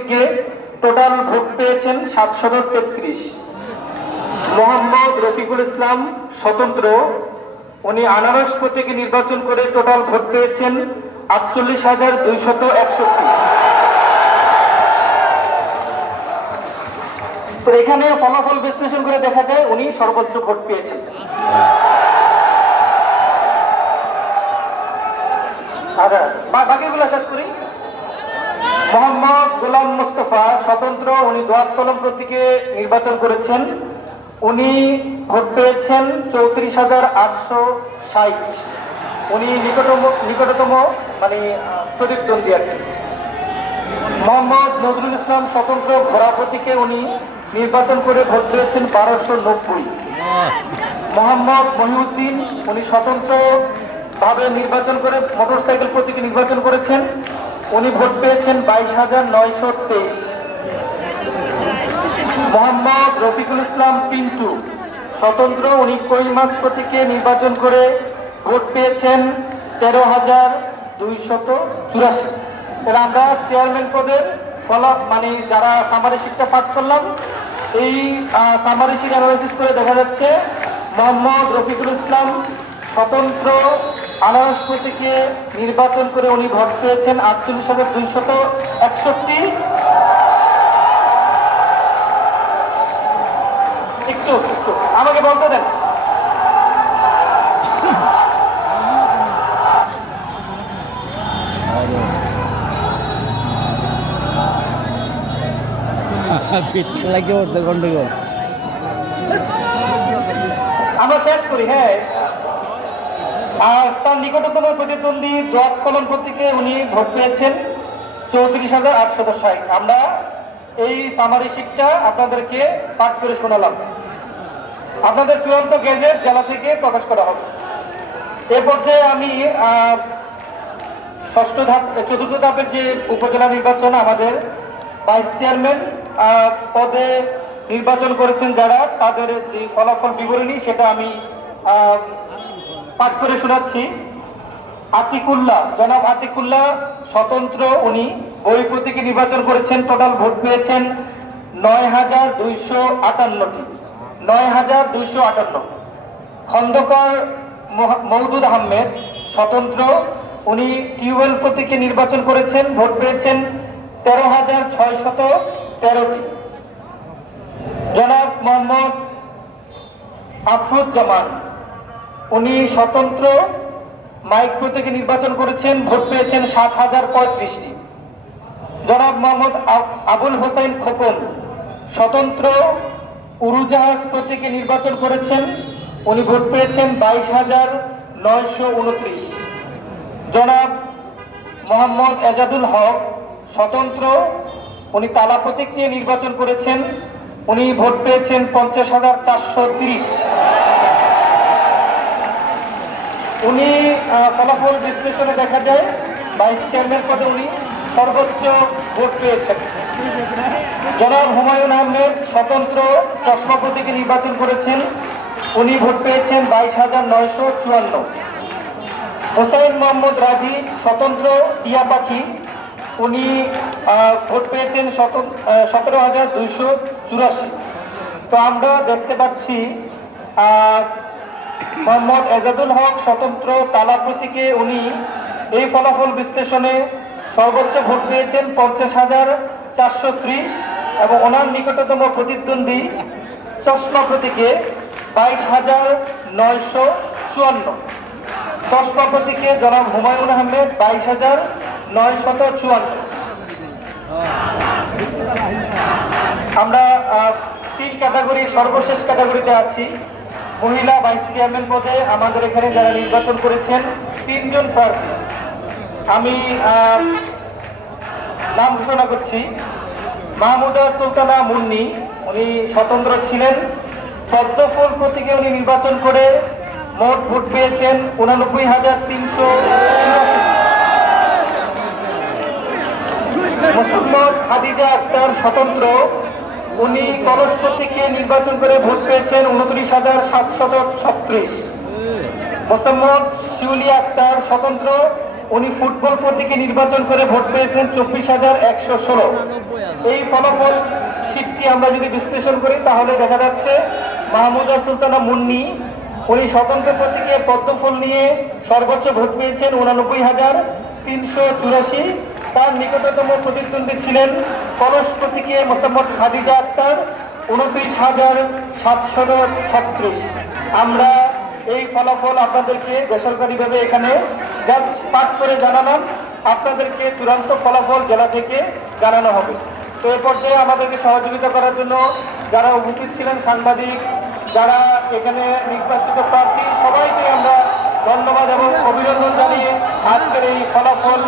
থেকে total vote পেয়েছেন 733। মোহাম্মদ রফিকুল ইসলাম স্বতন্ত্র, উনি আনারস প্রতীকে নির্বাচন করে টোটাল ভোট পেয়েছেন 48,261। তো এখানে ফলাফল বিশ্লেষণ করে দেখা যায় উনি সর্বোচ্চ ভোট পেয়েছেন। আচ্ছা, বাকিগুলো শেষ করি। মোহাম্মদ গোলাম মুস্তফা স্বতন্ত্র, উনি দোয়াত কলম প্রতীকে নির্বাচন করেছেন, উনি ভোট পেয়েছেন 34,860। উনি নিকটতম মানে প্রতিদ্বন্দ্বী আর কি। মোহাম্মদ নজরুল ইসলাম স্বতন্ত্র ঘোড়া প্রতীকে উনি নির্বাচন করে ভোট পেয়েছেন 1290। মোহাম্মদ মহিউদ্দিন উনি স্বতন্ত্র ভাবে নির্বাচন করে মোটরসাইকেল প্রতীকে নির্বাচন করেছেন, উনি ভোট পেয়েছেন 22,923। মোহাম্মদ রফিকুল ইসলাম পিন্টু স্বতন্ত্র, উনি কই মাছ প্রতীকে নির্বাচন করে ভোট পেয়েছেন 13,284। এর আমরা চেয়ারম্যান পদের মানে যারা সামারি শিটটা পাঠ করলাম, এই সামারি শিট অ্যানালাইসিস করে দেখা যাচ্ছে মোহাম্মদ রফিকুল ইসলাম স্বতন্ত্র আনারস প্রতীকে নির্বাচন করে উনি ভোট পেয়েছেন 48,261। একটু আমাকে বলতে দেন। আমরা শেষ করি। হ্যাঁ, আর তার নিকটতম প্রতিদ্বন্দ্বী দোয়াত কলম প্রতীকে উনি ভোট পেয়েছেন 34,860। আমরা এই সামারি শিটটা আপনাদেরকে পাঠ করে শোনালাম। আপনাদের চূড়ান্ত গেজেট জেলা থেকে প্রকাশ করা হবে। এ পর্যায়ে আমি চতুর্থ ধাপের যে উপজেলা নির্বাচন, আমাদের ভাইস চেয়ারম্যান পদে নির্বাচন করেছেন যারা, তাদের যে ফলাফল বিবরণী সেটা আমি পাঠ করে শোনাচ্ছি। আতিকুল্লাহ, জনাব আতিকুল্লাহ স্বতন্ত্র, উনি বই প্রতীকে নির্বাচন করেছেন, টোটাল ভোট পেয়েছেন 9,258টি। 9,258। খন্দকার মওদুদ আহমেদ স্বতন্ত্র, উনি টিউবওয়েল প্রতীকে নির্বাচন করেছেন, ভোট পেয়েছেন 13,613টি। জনাব মোহাম্মদ আফরুজ্জামান, উনি স্বতন্ত্র মাইক প্রতীকে নির্বাচন করেছেন, ভোট পেয়েছেন 7,035টি। জনাব মোহাম্মদ আবুল হোসেন খোকন স্বতন্ত্র উড়োজাহাজ প্রতীকে নির্বাচন করেছেন, উনি ভোট পেয়েছেন 22,929। জনাব মোহাম্মদ এজাদুল হক স্বতন্ত্র, উনি তালা প্রতীক নিয়ে নির্বাচন করেছেন, উনি ভোট পেয়েছেন 50,430। উনি ফলাফল বিশ্লেষণে দেখা যায় ভাইস চেয়ারম্যান পদে উনি সর্বোচ্চ ভোট পেয়েছেন। জনাব হুমায়ুন আহমেদ স্বতন্ত্র চশমা প্রতীকে নির্বাচন করেছেন, উনি ভোট পেয়েছেন 22,954। হোসাইন মোহাম্মদ রাজি স্বতন্ত্র টিয়া পাখি, উনি ভোট পেয়েছেন 17,284। তো আমরা দেখতে পাচ্ছি মোহাম্মদ এজাদুল হক স্বতন্ত্র তালা প্রতীকে উনি এই ফলাফল বিশ্লেষণে সর্বোচ্চ ভোট পেয়েছেন 50,430 এবং ওনার নিকটতম প্রতিদ্বন্দ্বী চশমা প্রতীকে 22,954। চশমা প্রতীকে জনাব হুমায়ুন আহমেদ 22,954। আমরা 3 ক্যাটাগরি সর্বশেষ ক্যাটাগরিতে আছি। মহিলা ভাইস চেয়ারম্যান পদে আমাদের এখানে যারা নির্বাচন করেছেন 3 জন প্রার্থী, আমি নাম ঘোষণা করছি। মাহমুদা সুলতানা মুন্নি, উনি স্বতন্ত্র ছিলেন, পদ্মফুল প্রতীকে উনি নির্বাচন করে মোট ভোট পেয়েছেন 89,300। মুসম্মদ খাদিজা আক্তার স্বতন্ত্র, উনি কলস প্রতীকে নির্বাচন করে ভোট পেয়েছেন 29,736। মোসাম্মদ শিউলি আক্তার স্বতন্ত্র উনি ফুটবল প্রতীকে নির্বাচন করে ভোট পেয়েছেন 24,116। এই ফলাফল শীটটি আমরা যদি বিশ্লেষণ করি তাহলে দেখা যাচ্ছে মাহমুদা সুলতানা মুন্নি উনি স্বতন্ত্র প্রতীকে পদ্মফুল নিয়ে সর্বোচ্চ ভোট পেয়েছেন 89,384। তার নিকটতম প্রতিদ্বন্দ্বী ছিলেন কলস প্রতীকে মোসাম্মদ খাদিজা আক্তার 29,736। আমরা এই ফলাফল আপনাদেরকে বেসরকারিভাবে এখানে জাস্ট পাঠ করে জানালাম, আপনাদেরকে চূড়ান্ত ফলাফল জেলা থেকে জানানো হবে। তো এ পর্যায়ে আমাদেরকে সহযোগিতা করার জন্য যারা উপস্থিত ছিলেন, সাংবাদিক, যারা এখানে নির্বাচিত প্রার্থী, সবাইকে আমরা ধন্যবাদ এবং অভিনন্দন জানিয়ে আজকের এই ফলাফল